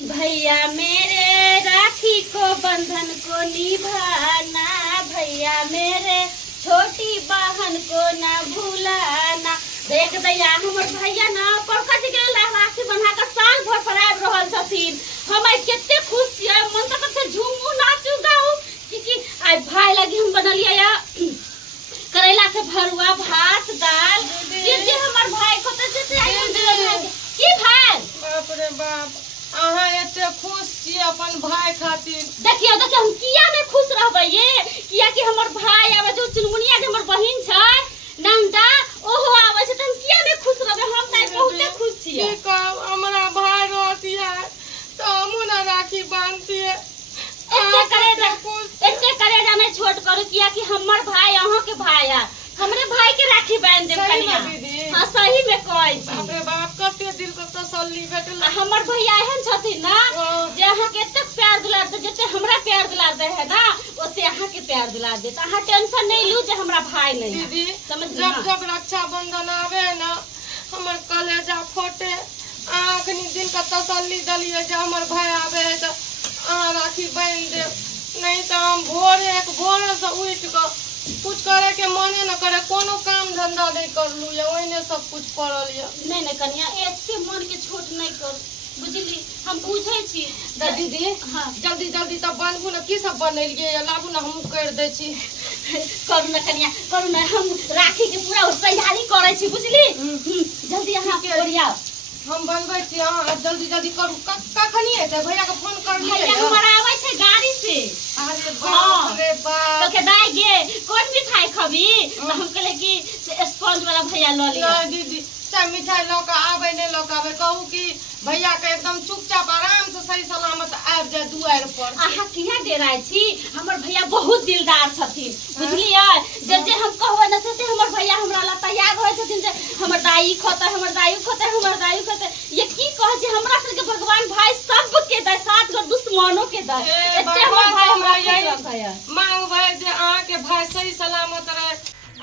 भैया मेरे राखी को बंधन को निभाना, भैया मेरे छोटी बहन को ना भूलाना। देख दैया हमर भैया ना पंकज के राखी बन्हा के साल भर पर आबि रहल छथिन। हम केते खुश छियै, मन तक से झूमू नाचू गाऊ कि आई भाई लगी हम बनलिया या करेला के भरुआ भात दाल जे हमर भाई खोते से आई हम दिले भाई की भाई। बाप रे बाप, अहाँ एते खुश छी अपन भाई खातिर। देखियो देखियो हम किया नहीं खुश रहबै ये, किया कि हमर भाई आवे जो चुनमुनिया के हमर बहिन छै नंदा ओहो आवे छै त हम किया नहीं खुश रहबै। हम त बहुते खुश छी। की कहब, हमरा भाई रहतिया त हमहु ना राखी बांधतिए। एते करेजा में छोट करू किया कि हमर भाई अहाँ के भाई है, हमरे भाई के राखी बांध देब कनिया। हां सही में कहै छी। बाप रे बाप, कते दिल के तसल्ली भेटल। हमर भैया एहन छथिन ना जे अहाँ के एते प्यार दुलार दे, जते हमरा प्यार दुलार दे है ना ओते अहाँ के प्यार दुलार दे। त अहाँ टेंशन नहीं लू जे हमरा भाई नहीं दीदी। समझ जब जब रक्षाबंधन आवे ना हमर कलेजा फटे। आखनी दिन का तसल्ली दलिए जे हमर भाई आवे है त अहाँ राखी बांध देब, नहीं तो हम भोरे से उठ के कुछ करे के मने न करे, कोनो काम धंधा नहीं करलू या ओइने सब कुछ पड़ल या। नहीं नहीं कन्या एते मन के छोट नहीं कर, बुझली हम बुझै छी। दीदी हाँ जल्दी जल्दी तब बनबू न, की सब बनैलिए या लाबू न हमहू कर दै छी। करू न कन्या करू न, हम राखी के पूरा तैयारी करै छी बुझली। जल्दी अहाँ के ओरिया हम बनबै छी। हां जल्दी जल्दी करू। कखनी एतै भैया के फोन कर लिया। भैया हमर आबै छै गाड़ी से। अरे बाप रे बाप, तो के दाई गे कोन मिठाई खबी त हम कहले कि स्पंज वाला भैया ल लिया। नहीं दीदी चाहे मिठाई लौका आवे नहीं लौका आवे, कहू कि भैया के एकदम चुपचाप आराम से सही सलामत आबि जाए दुआर पर। अहाँ किया डेराय छी, हमर भैया बहुत दिलदार छथिन बुझलियै। जे हम कहबै न से हमर भैया हमरा ला तैयार होय छथिन जे हमर दाई खोते हमर दाई खोते हमर दाई खोते। ये की कह जे हमरा सब के भगवान भाई सब के दे, साथ गो दुश्मनों के दे। एते हमर भाई हमरा यही मांग भाई जे अहाँ के भाई सही सलामत रहे।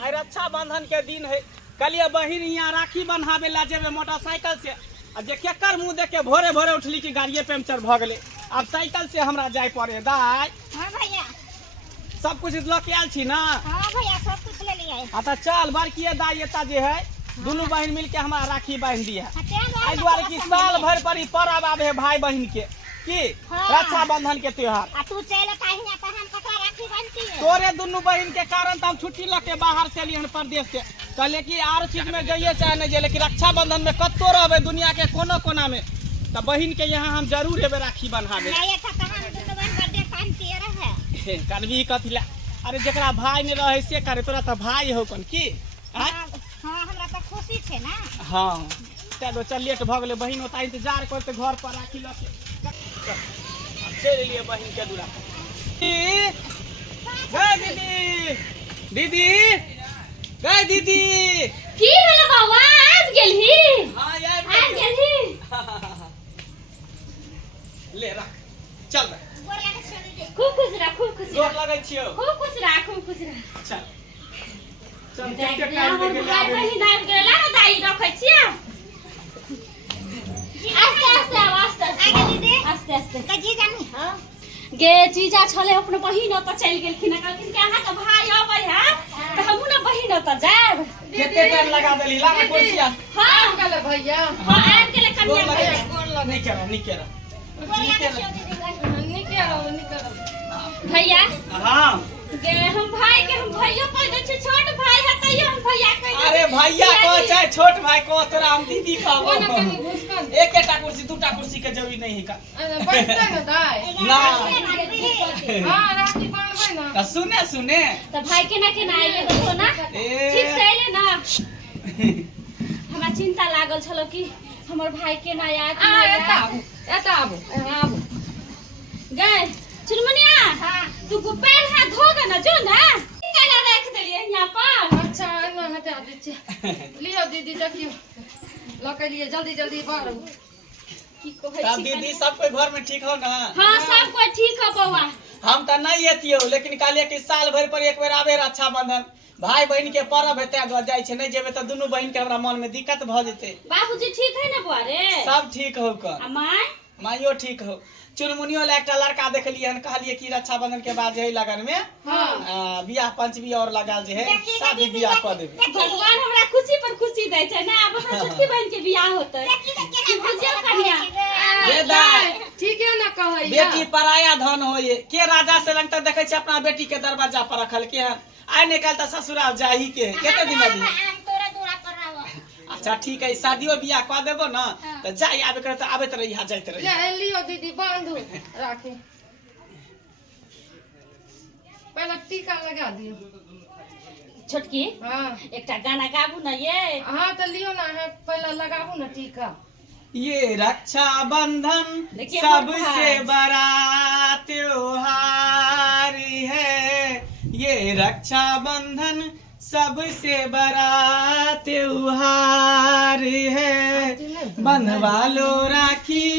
आई रक्षाबंधन के दिन है, कलिए बहिन यहाँ राखी बन्हावे ला जेबे मोटरसाइकिल से। आ जे केकर मुंह देख के भोरे भोरे उठली कि गाड़िए पंचर भ गेले, अब साइकिल से हमरा जाय पड़े। दाई हां भैया सब कुछ ल के आयल छी ना? हां भैया सब कुछ ले लिया है। त चल बड़की दाई एता जे है दोनों बहन मिल के हमरा राखी बांध दिया। आई द्वारे कि साल भर पर ई पर्व आवे है भाई बहन के की रक्षाबंधन के त्योहार। आ तू चल काहिया त हम ककरा राखी बांधती है। तोरे दोनों बहन के कारण हम छुट्टी लेके बाहर से एलियन प्रदेश से। कहले कि आर चीज में जाइए चाहे नहीं जाइए, लेकिन रक्षाबंधन में कत्तो रहबे दुनिया के कोनो कोना में त बहन के यहाँ हम जरूर एबे राखी बन्हावे। नहीं था त हम दुनु बहन बर्थडे पार्टी रहे। करबी कथिला, अरे जकरा भाई ने रहे से करे, तोरा त भाई हो कन की। हां हमरा त खुशी छे ना। हां चलो चल लेट भ गेले, बहन ओता इंतजार करते घर पर राखी ल के चल लिए बहन के दूरा। गए दीदी दीदी गए दीदी। की भेल बाबा आबि गेलही? हां यार आबि गेलही। ले रख चल रे, गोर लगे छोड़ दे। खूब खुश रह खूब खुश जोर रह लगै छियो। खूब खुश रह खूब खुश रह। चल चल देख के ना हमर भाई बहिन आबि गेल ना दाई रखै छियै। आस्ते आस्ते आस्ते आगे दीदी आस्ते आस्ते कजी जानी। हां गे जीजा छले अपन बहिन ओत चल गेलखिन, कहलखिन कि अहाँ के भाई आबै है त हमहु ना बहिन ओत जाब। केते टाइम लगा देली ला कुर्सिया। हां चल भैया हां आबि गेले गोर कन्या लगे भैया। गोर लगे नहीं करो नहीं करो गोर लगे छोड़ दीदी। निकलो। भैया हां गे हम भाई के हम भैया कह दे छी, छोट भाई है तइयो हम भैया कह दे। अरे भैया को चाहे छोट भाई को तोरा हम दीदी कहबो। कोना कनी घुसकन एक एटा कुर्सी दूटा कुर्सी के जरूरी नहीं है का। अरे बैठते न दाई। ना हां राखी बांधबै ना। त सुने सुने त भाई के ना आइले देखो ना ठीक से आइले ना। हमरा चिंता लागल छलो कि हमर भाई के ना आया कि नहीं आया। एता आबू आबू। गए चुनमुनिया तू को पैर हाथ धो के ना जो ना केना रख देलिए यहां पर। अच्छा ना हटा दै छी। लियो दीदी देखियो लके लिए जल्दी जल्दी बाहर। की कहै तब छी दीदी सब कोई घर में ठीक हो ना? हां सब कोई ठीक है बौआ। हम त नहीं एतियो, लेकिन कहलिए कि साल भर पर एक बेर आवे रक्षाबंधन भाई बहन के पर्व हेते जाय छै, नहीं जेबे त दुनू बहन के हमरा मन में दिक्कत भ जेते। बाबूजी ठीक है ना बुआ रे? सब ठीक हो कर। आ माय माइयो ठीक हो। चुनमुनियो ला एक लड़का देखलिए हन, कहलिए कि रक्षाबंधन के बाद यही लगन में बियाह पंचमी और लगाल जे है, शादी बियाह कर देबे। भगवान हमरा खुशी पर खुशी दै छै ना। अब हमरा छोटकी बहन के बियाह होतै, बुझियो कन्या। दे दाई ठीके न कहै बेटी पराया धन होए। के राजा से लंग तक देखे छै अपना बेटी के दरवाजा पर रखल के हन, आइ निकाल त ससुराल जाही के केते दिन लगी। तोरा दूरा पर रहो। अच्छा ठीक है, शादियो बियाह कर देबो ना त जाई आबे करे त आबे त रही जाइत रही। ले लियो दीदी बांधू राखे। पहले टीका लगा दियो। छोटकी हाँ एकटा गाना गाबू ना ये। हाँ तो लियो ना, है पहले लगाबू ना टीका। ये रक्षाबंधन देखिए सबसे बड़ा त्योहार है, ये रक्षाबंधन सबसे बड़ा त्योहार है। बंधवा लो राखी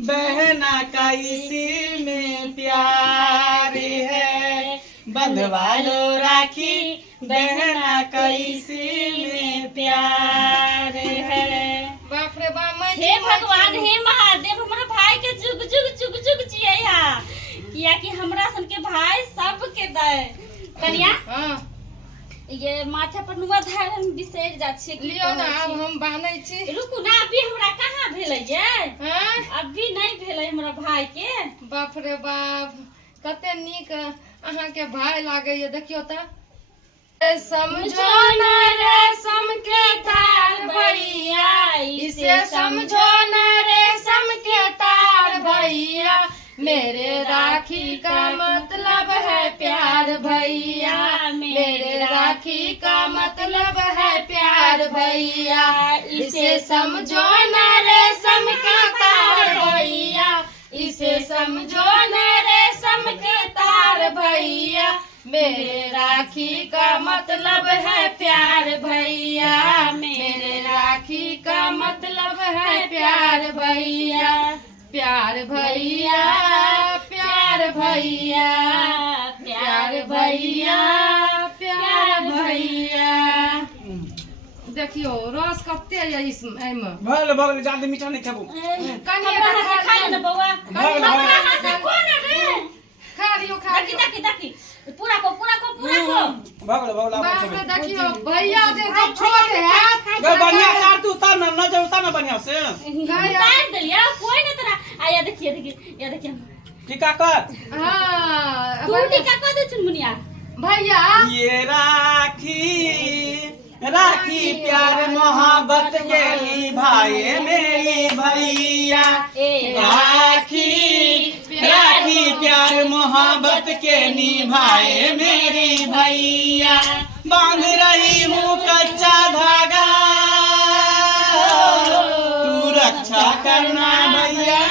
बहना का इसी में प्यार है, बंधवा लो राखी बहना का इसी में प्यार है। बाप रे बाप मैं हे भगवान हे महादेव, हमरा भाई के जुग जुग जुग जुग जिये हा, किया कि हमरा सन के भाई सब के दे। कन्या हाँ ये माथा पर नुआ धार हम बिसर जा छी। लियो ना, अब हम बांधै छी। रुकू ना, अभी हमरा कहाँ भेलै ये। हाँ अभी नहीं भेलै हमरा भाई के। बाप रे बाप कते नीक अहाँ के भाई लागे ये, देखियो त। समझो न रेशम के तार भैया, इसे समझो न रेशम के तार भैया, मेरे राखी का मतलब है प्यार भैया, मेरे राखी का मतलब है प्यार भैया, इसे समझो न रेशम के तार भैया, इसे समझो न रेशम के तार भैया, मेरे राखी का मतलब है प्यार भैया, मेरे राखी का मतलब है प्यार भैया, प्यार भैया प्यार भैया प्यार भैया प्यार भैया। देखियो रस कते है इसमें। भगल ज्यादा मीठा नहीं खाबू। हमरा से खा ले ना बौआ। भगल हमरा हाथ से खो ना रे। खा लियो खा देखी लियो। देखी देखी पूरा को पूरा को पूरा को। भगल बाप रे देखियो भैया जे जब छोड़ है गे बढ़िया सार तू उतार ना जा उतार ना बढ़िया से। उतार दिया कोई ना तेरा। आया देखिए देखिए या देखिए टीका कर। हां तू टीका कर दे चुनमुनिया भैया। ये राखी राखी प्यार मोहब्बत के निभाए मेरी भैया, राखी राखी प्यार मोहब्बत के निभाए मेरी भैया, बांध रही हूँ कच्चा धागा, तू रक्षा करना भैया,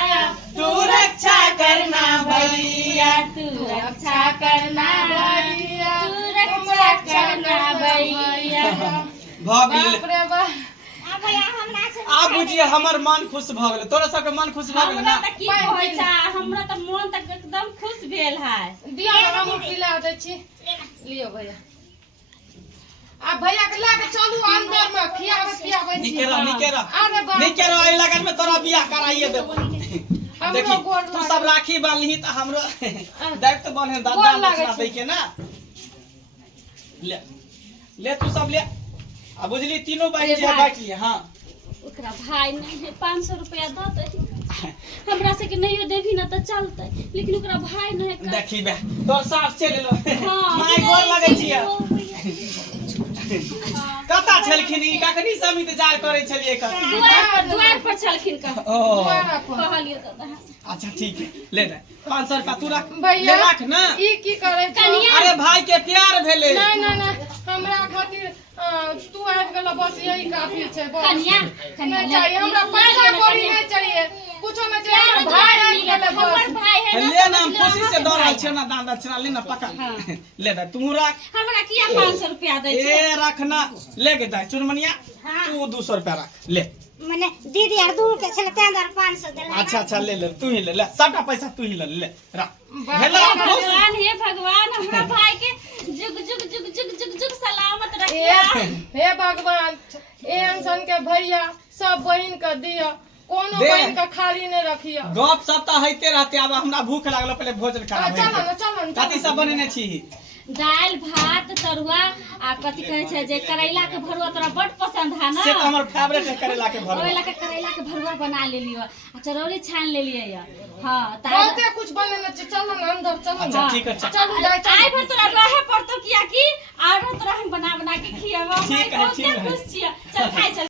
तू रक्षा करना भैया, तू रक्षा करना भैया, तू रक्षा करना भैया। भगल बाप रे बाप अब भैया हमरा से आप बुझिए हमर मन खुश भ गेल, तोरा सबके मन खुश भ गेल ना। हमरा त की कहै छै, हमरा त मन तक एकदम खुश भेल है। दिया हम पिला दै छी। लियो भैया आ भैया के लाके चलू अंदर में खियावे पियावे छी। निकेरा एहि लगन में तोरा बियाह कराइए देबो। देखी तू सब राखी बांधली त हमरो दायित्व बने दादा दक्षिणा दै के ना। ले ले तू सब ले। आ बुझली तीनों बहन जे बैठ लिए। हां ओकरा भाई नहीं है 500 रुपया द दे। हमरा से के नहीं देभी ना त चलते, लेकिन ओकरा भाई नहीं है। देखी बे तोर सास चल लो। हां माय गोर लगै छियै। कता छलखिन ई कखनी सब इंतजार करै छलिए क। द्वार पर छलखिन का। ओ कहलियो त। अच्छा ठीक है ले दे 500 रुपया तू रख। भैया ले रख ना। ई की करे छ? अरे भाई के प्यार भेले। नहीं हमरा खातिर तू आबि गेलो बस यही काफी छै। बस कन्या नहीं चाहिए हमरा पैसा कौड़ी नहीं चाहिए, कुछो नहीं चाहिए। हमरा भाई आबि गेलो हमर बस। भाई है ना। ले ना हम खुशी से दौड़ा छै ना दान दक्षिणा ले ना पका। ले दे तू रख। हमरा किया 500 रुपया दै छै? ए रख ना ले के दे चुनमनिया। तू 200 रुपया रख ले। मने दीदी यार दूर के छले ते 500 देले। अच्छा ले ले तू ही ले ले सबटा पैसा तू ही ले रख। भगवान हे भगवान हमरा भाई के जुग जुग जुग जुग जुग जुग सलामत रखिया। हे भगवान एहन सन के भैया सब बहिन के दिया, कोनो दे। बहन का खाली नहीं रखियो। गप सब तो होते रहते। अब हमरा भूख लागल, पहले भोजन करा। चलो न कथी सब बनेने छी? दाल भात तरुआ आ कथी कहे छै जे करैला के भरुआ तोरा बड पसंद है ना। से तो हमर फेवरेट है करेला के भरुआ। ओइला के करैला के भरुआ बना लेलियो आ चरौरी छान लेलिए या। हां बहुते कुछ बनेने छै। चलो न अंदर चलो। अच्छा ठीक है। चलो आई भर तोरा रहे पड़तो किया कि आर तोरा हम बना के खियाबो। ठीक है, ठीक है। खुश छियै। चल खाइ चल।